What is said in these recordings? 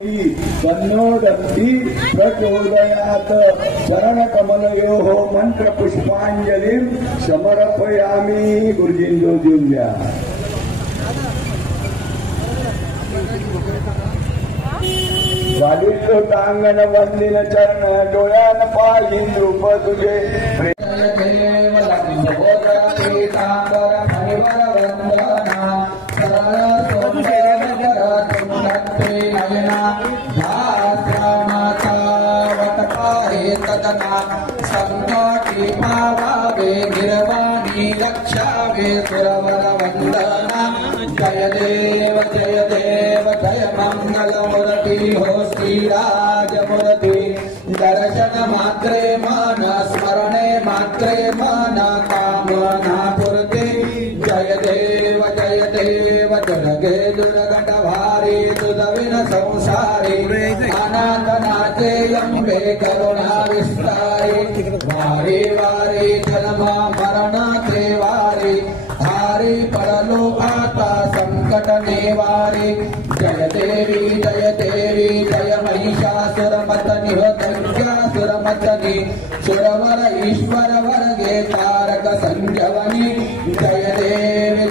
तन्नोदन्ति प्रचोदयात् चरणकमलयोः मंत्रपुष्पांजलिं समर्पयामि। गुरुजींजो देऊन द्या। वादितो टांगण वंदिन चरण डोळ्यान पाहिन रूप तुझे संकटी पावावे गिरवाणी रक्षावे सुरवर वंदना। जय देव जय मंगल मूर्ति हो श्रीराज मूर्ति। दर्शन मात्रे मन स्मरणे मात्रे मन कामना पूर्ति। जय देव जलगे दुर्गट भारी तुदविन संसारी। अनाथनाथे अंबे करुणा विस्तारी। वारी वारी जन्म मरण ते वारी। हारी परलो आता संकट निवारी। जय देवी जय महिषासुरमर्दनि हो दुर्गासुरमर्दनि। सुरवर ईश्वर वर्गे तारक संजवनी। जय देवी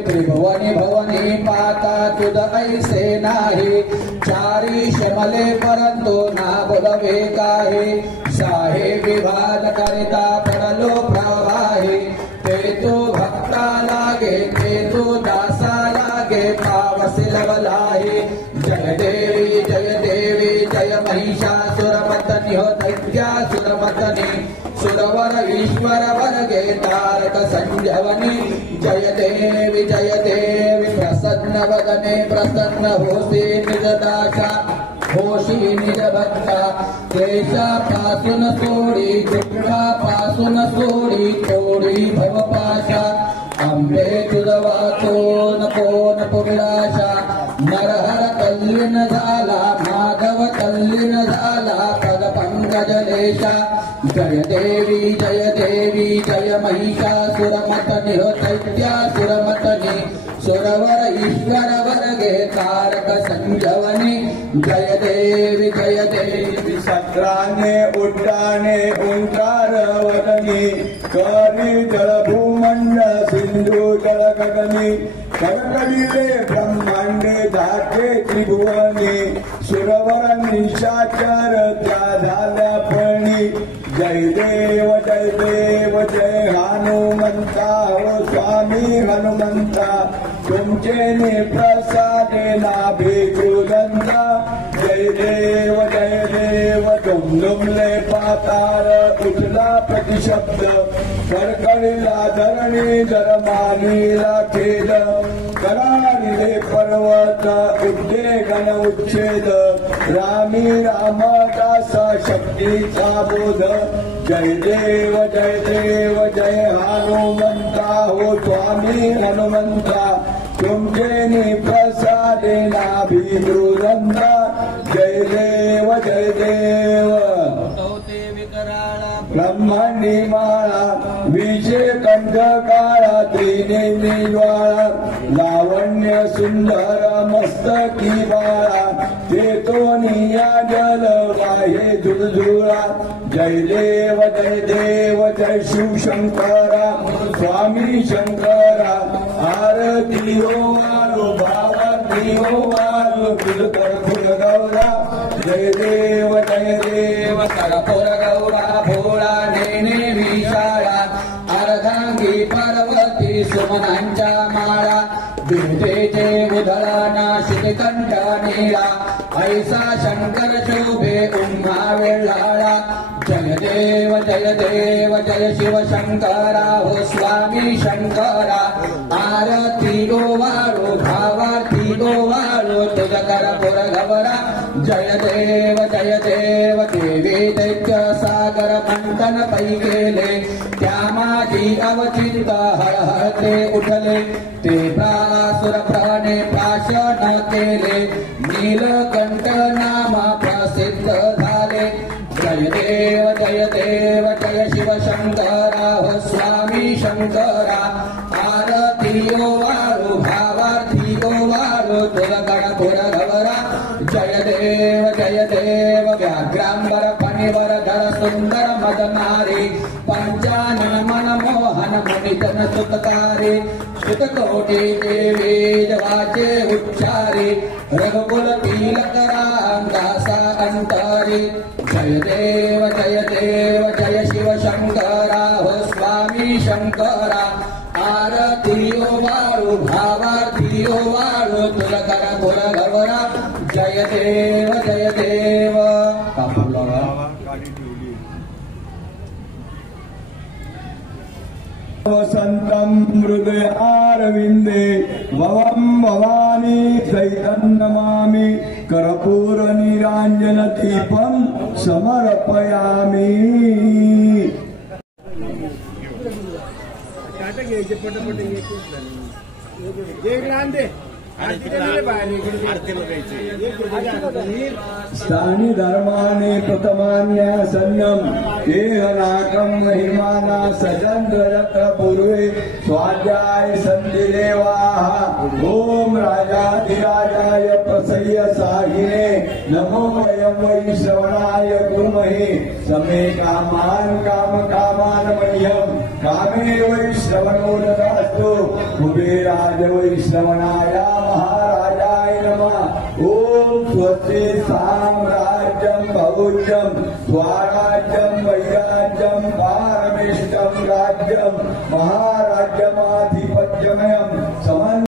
त्रिभुवनी भवनी पाता तुद ऐसे नाही। चारी शमले परंतु ना बोलवे काही। साहे विवाद करिता पडलो प्रवाही। ते तो भक्ता लागे ते तो दासा लागे पावसी लवलाही। जय देवी जय महिषासुरमर्दनि हो दैत्यासुरमर्दनि। सुरवर ईश्वर वर्गे तारक संजवनी। जय देवी प्रसन्न वदने प्रसन्न होसी निज दासा। होशी निज भक्ता क्लेशा पासून सोडी। दुःखा पासून सोडी तोडी भवपाशा। आंबे तुझ वाचून कोण पुरलाशा। नरहर तल्लीन झाला माधव तल्लीन झाला पद पंकजलेशा। जय देवी जय महिषासुरमर्दनि हो दैत्यासुरमर्दनि। सुरवर ईश्वर वर्गे तारक संजवनी। जय देवी सत्राने उड्डाणे ओंकार वदनी। करी जल भूमंड सिंधू जल गगनी। कडकडिले ब्रह्मांडे धाके त्रिभुवनी। सुरवर निशाचर त्या झाल्या फणी। जय देव जय हनुमंता हो स्वामी हनुमंता। तुमचे प्रसादे नाभि कृदंता। जय देव दुमदुमले पातार उठला प्रतिशब्द। कडकडीला धरणी धर्मानीला खेद। करारिले पर्वत उद्वेगन उच्छेद। रामी रामदासा शक्तीचा बोध। जय देव जय हनुमंता हो स्वामी हनुमंता। तुमचे प्रसादे नाभि कृदंता। जय देव ब्रह्मणी माळा विजय कंठ काळा त्रिनेत्री ज्वाळा। लावण्य सुंदर मस्तकी बाळा। ते तो निया जल वाहे झुळझुळा। जय देव जय शिव शंकरा स्वामी शंकरा। आरती हो आलो भावाती हो आलो फुलकर फुल गौरा। जय देव करपुर गौरा भोळा नेने विशाळा। अर्धांगी पार्वती सुमनांच्या माळा। विद्येचे उधळा शितिकंठ नीळा। ऐसा शंकर शोभे उम्हा वेळाळा। जय देव जय शिव शंकरा हो स्वामी शंकरा। आरती गोवाळो भावार्थी गोवाळो तुझ करपुर गौरा। जय देव देवी दैत्य सागर मंथन पै गेले। त्या माझी अवचिंत हळहळते उठले। ते प्रासुर प्राणे प्राशन केले। नीलकंठ नामा प्रसिद्ध झाले। जय देव जय शिव शंकरा हो स्वामी शंकरा। आरती गोवाळो भावार्थी गोवाळो तुझ करपुर गौरा। जय देव व्याघ्रांबर फणिवर धर सुंदर मदनारी पंचानन मन मोहन मुनिजन सुतकारी श्रुतकोटि देवी वाचे उच्चारी रघुकुल तिलक रांगासा अंतरी जय देव जय शिव शंकरा हो स्वामी शंकरा आरतीयो वाळू भावार्थियो वाळू तुलकर कुल गवरा जय देव वसंतं हृदयारविंदे भवं भवानी सहितं नमामि कर्पूरनीराञ्जन दीपं समर्पयामि। स्थानी धर्माने प्रथमान्यासन्नम देहनाकं महिमाना सजन्द्रयत्र पूर्वे स्वाध्याय सन्ति देवाः ओम राजाधिराजाय प्रसह्य साहिने नमो वयं वै श्रवणाय कुर्महे समे कामान् कामकामान् मह्यं कामे वै श्रवणोदरास्तु कुबेराय वै श्रवणाय महाराजाय नमः। ओम स्वस्ति साम्राज्यं भौज्यं स्वराज्यं वैराज्यं पारमेष्टं राज्यं महाराज्यमाधिपत्यमयं समन्